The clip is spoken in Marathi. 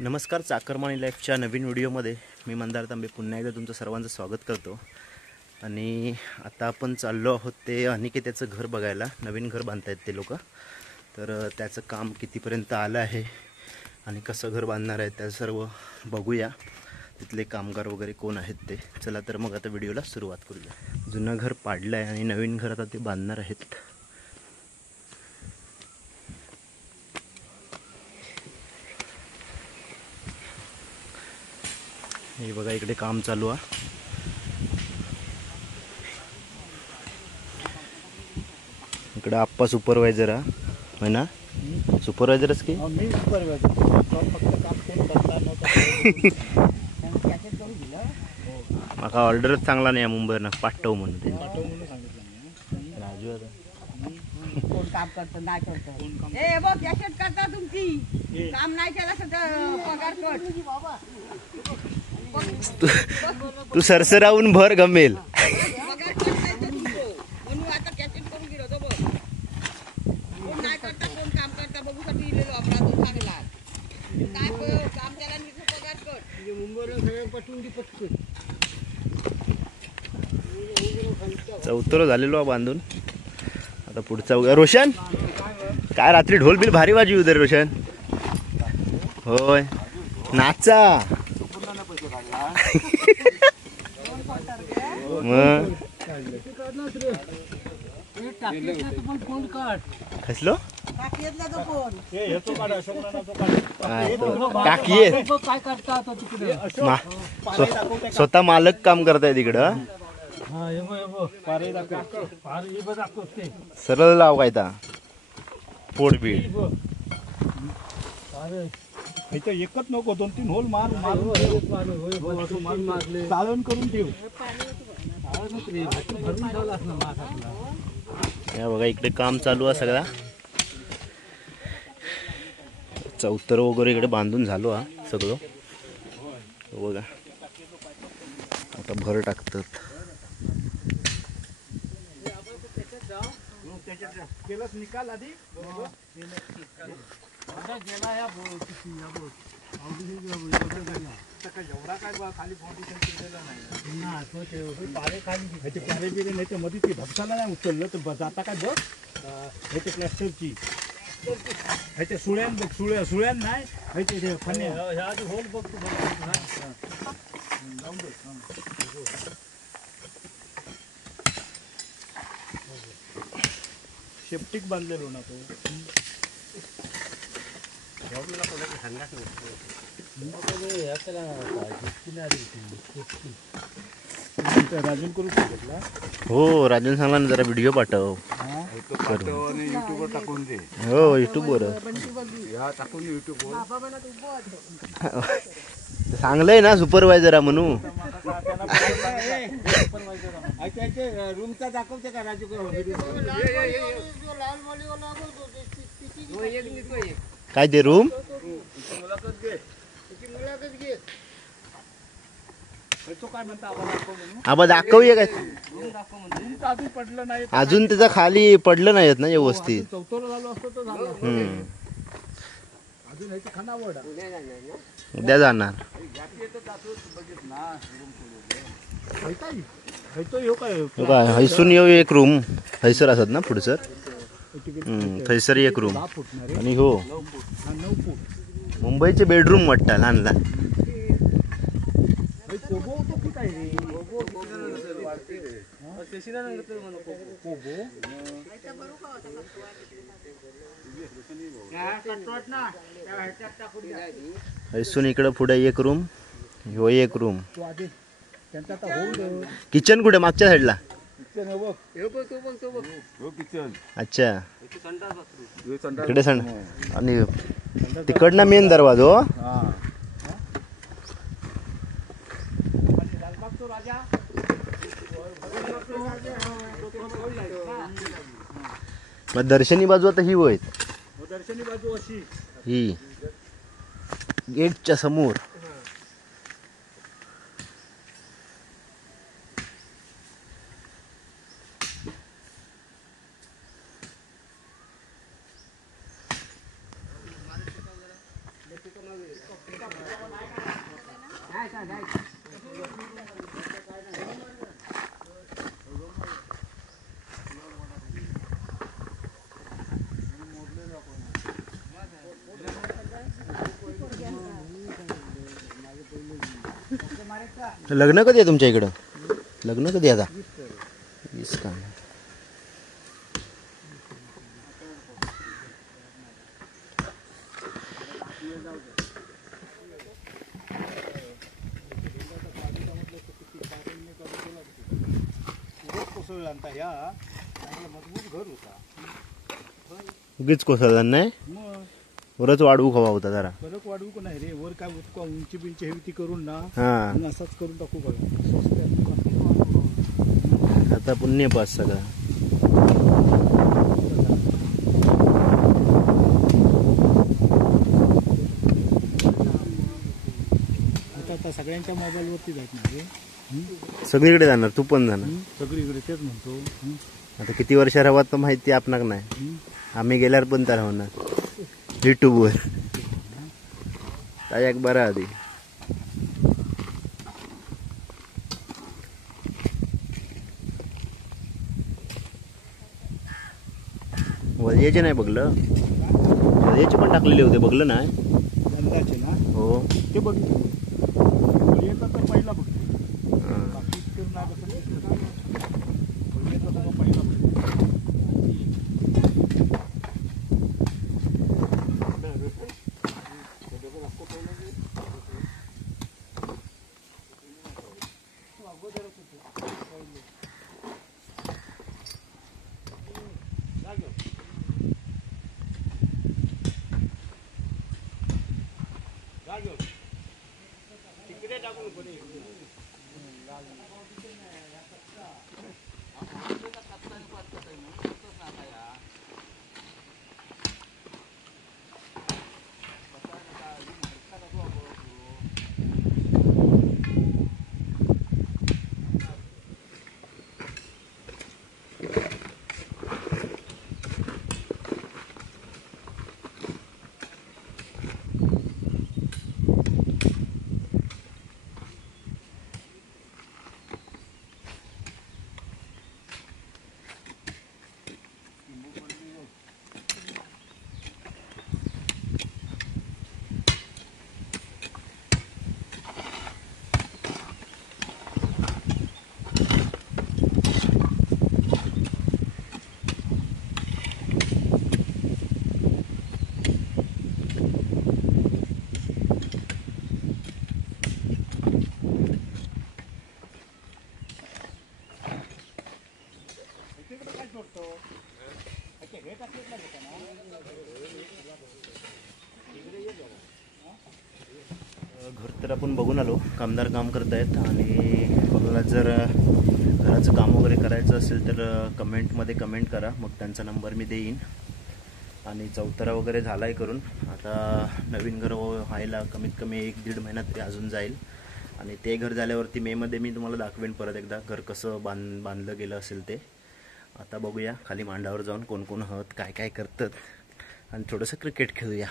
नमस्कार, चाकरमानी लाईफच्या नवीन व्हिडिओमध्ये मी मंदार तांबे पुन्हा एकदा तुमचं सर्वांचं स्वागत करतो। आणि आता आपण चाललो आहोत ते अनिकेतचं घर बघायला। नवीन घर बांधतायत ते लोक, तर त्याचं काम कितीपर्यंत आलं आहे आणि कसं घर बांधणार आहे त्या सर्व बघूया। तिथले कामगार वगैरे कोण आहेत ते, चला तर मग आता व्हिडिओला सुरुवात करूया। जुनं घर पाडलं आहे आणि नवीन घर आता ते बांधणार आहेत। हे बघा, इकडे काम चालू आहे। इकडे आप्पा सुपरवायझर आहे ना, सुपरवायझरच की मी सुपरवायझर फक्त काम कोण करता नव्हतं माका ऑर्डरच चांगला नाही मुंबईनं पाठव म्हणून ते सांगितलं राजू आता कोण काम करतं नाही करतं ए बघ कॅसेट करता तुमची काम नाही केलं तर पगार कट तू सरसरावून भर गमेल। पगार कट नाही तर तुमचं म्हणून आता कॅसेट करून गेलो तो बघ कोण नाही करता कोण काम करता बघू साठी इलेलो आपला तो चांगला काय काम केला आणि पगार कट म्हणजे मुंबईला सगळं पटवून दी पटकन चौथर झालेलो बांधून। आता पुढचा रोशन काय रात्री ढोल बिल भारी वाजवी उदर रोशन होय नाचा मग कसलो काकी स्वतः मालक काम करताय तिकडं। सरळ लाव काय ता पोटबीड इथं एकच नको 2-3 होल मार चाळण करून ठेव। या बघा, इकडे काम चालू आहे सगळा। चौतर वगैरे इकडे बांधून झालो हा सगळं बघा। आता भर टाकतात। केलंच निकाल आधी एवढा काय खाली फाउंडेशन केलेलं नाही पारे खाली पारे बिरे नाही तर मध्ये ते धक्काला नाही उचललं तर जाता काय बघ ह्याच्या प्लॅस्टरची ह्याच्या सुळ्यान बघ सुळ्यान नाही ह्याचे फण्या आधी होल बघ तू शेप्टिक बांधलेलो ना तो राजन करू शकला हो, राजन सांगला ना जरा व्हिडिओ पाठव आणि युट्यूबवर टाकून दे। हो युट्यूबवर टाकून युट्यूबवर सांगलंय ना सुपरवायझर म्हणून। रूमचा दाखवते का राजू काय ते रूम आबा दाखवूया काय पडलं नाही अजून त्याचा खाली पडलं नाहीत ना व्यवस्थित। चौथर झालो असतो तो झालो अजून ह्याची खानावड उद्या जाणार काय हैसून येऊ एक रूम हैसर असत ना पुढचं थैसर एक रूम आणि हो 9 फूट मुंबईचे बेडरूम वाटतात लहान लहान। हैसून इकडं पुढे एक रूम, ह्यो एक रूम। किचन कुठे मागच्या साईडला? अच्छा इकडे सण आणि तिकडनं मेन दरवाजो। मग दर्शनी बाजू आता ही होय, दर्शनी बाजू अशी ही गेटच्या समोर। लग्न कधी आहे तुमच्या इकडं? लग्न कधी आता? 20 का? कोसळला आता ह्या चांगला मजबूत घर होता. उगीच कोसळला नाही, मग वरच वाढवू हवा होता जरा. कडक वाढवू का नाही रे, वर काय उचका उंची बिंची हेवी करून ना हा आणि असाच करून टाकू बघा. आता पुण्य पास सगळा. आता सगळ्यांच्या मोबाईलवरती जात नाही रे. सगळीकडे जाणार, तू पण जाणार. सगळीकडे तेच म्हणतो. आता किती वर्ष राहत तर माहिती आपणाक नाही. आम्ही गेल्यावर पण तर राहणार युट्यूबवर. काय एक बरा आधी वजयाचे नाही बघलं, वजयाचे पण टाकलेले होते, बघलं नाही. अंदाचे ना हो ते बघितलं. तर पहिला बघतो. बाकी इतकं नाही बघितलं. पहिला बघतो. तिकडे टाकून कोणी घर तर आपण बघून आलो. कामदार काम करतायत आणि बघायला जर घराचं काम वगैरे करायचं असेल तर कमेंटमध्ये कमेंट करा, मग त्यांचा नंबर मी देईन. आणि चौतारा वगैरे झाला आहे करून. आता नवीन घर व्हायला कमीत कमी 1-1.5 महिन्यात ते अजून जाईल. आणि ते घर झाल्यावरती मेमध्ये मी तुम्हाला दाखवेन परत एकदा घर कसं बांधलं गेलं असेल ते. आता बघूया खाली मांडावर जाऊन कोण कोण आहोत, काय काय करतात आणि थोडंसं क्रिकेट खेळूया.